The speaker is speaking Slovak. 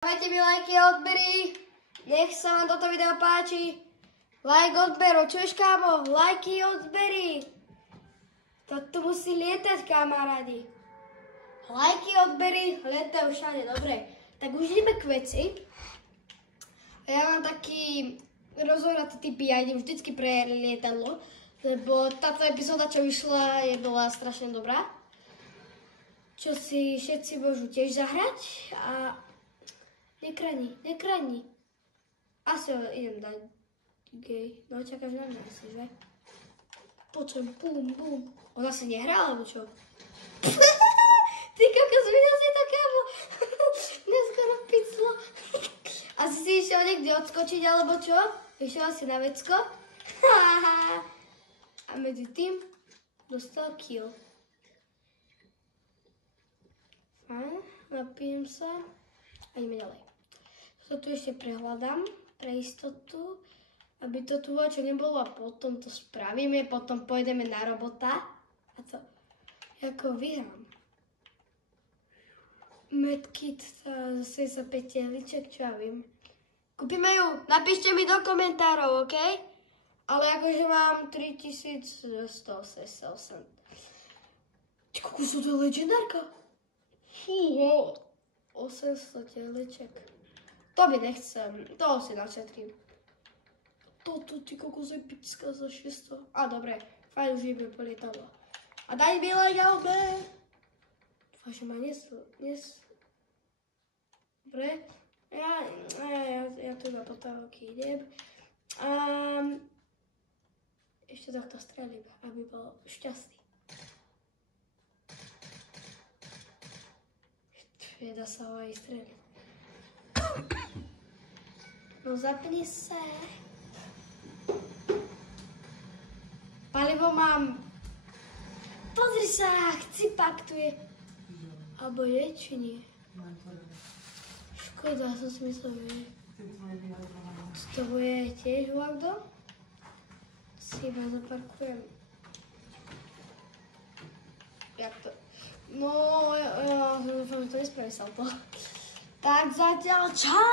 Dajte mi lajky a odbery. Nech sa vám toto video páči. Like, odber, čuješ kámo? Lajky, odbery. Toto musí lietať, kamarádi. Lajky, odbery, lietajú všade, dobre. Tak už ideme k veci. Ja mám taký rozhoratý typ, ja idem vždycky pre lietadlo, lebo táto epizóda, čo vyšla, bola strašne dobrá. Čo si všetci môžu tiež zahrať a nekradni. Asi ho idem dať gej. No čakáš na mňa asi, že? Poď bum. On asi nehral, alebo čo? Ty kokos, videl si to, kámo? Mňa skoro piclo. Asi si išiel niekde odskočiť, alebo čo? Išiel asi na vecko. A medzi tým dostal kill. Fajn, napijem sa a ideme ďalej. To tu ešte prehľadám pre istotu, aby to tu čo nebolo a potom to spravíme, potom pôjdeme na robota a to ako vyhrám. Medkit zase sa 5 tehliček, čo ja viem. Kúpime ju, napíšte mi do komentárov, OK? Ale akože mám 3188. Ty kokos, to je legendárka. 800 tehliček. To by nechcem, toho si našetrím. Toto ty kokos je picka za 600. A dobre, fajn, už ideme po lietadlo. A daj mi like a odber. Dúfam, že ma Dobre, ja tu na potávky idem. Ešte takto strelím, aby bol šťastný. Dá sa ho aj streliť. No zapni sa. Palivo mám. Pozri sa, Cipak tu je. Alebo je, či nie? Škoda, som si myslel, že to bude tiež Wagdo. Si iba zaparkujem. Jak to? No, ja dúfam, že to nespraví salto. Tak zatiaľ čau.